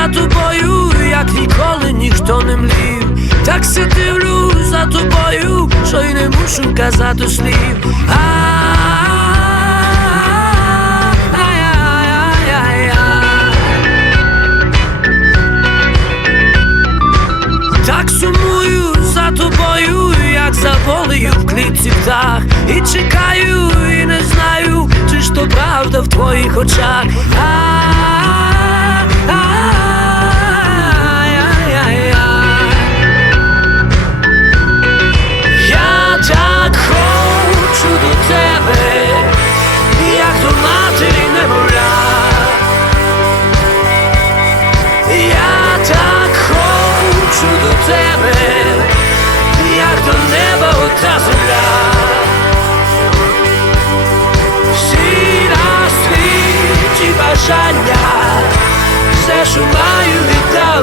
за тобою, як ніколи ніхто не млів. Так се дивлю за тобою, що й не мушу казати слів. Так сумую за тобою, як за волею в клітці птах І чекаю, і не знаю, чи ж то правда в твоїх очах. Неба земля. Всі на світі бажання, все, що маю, віддав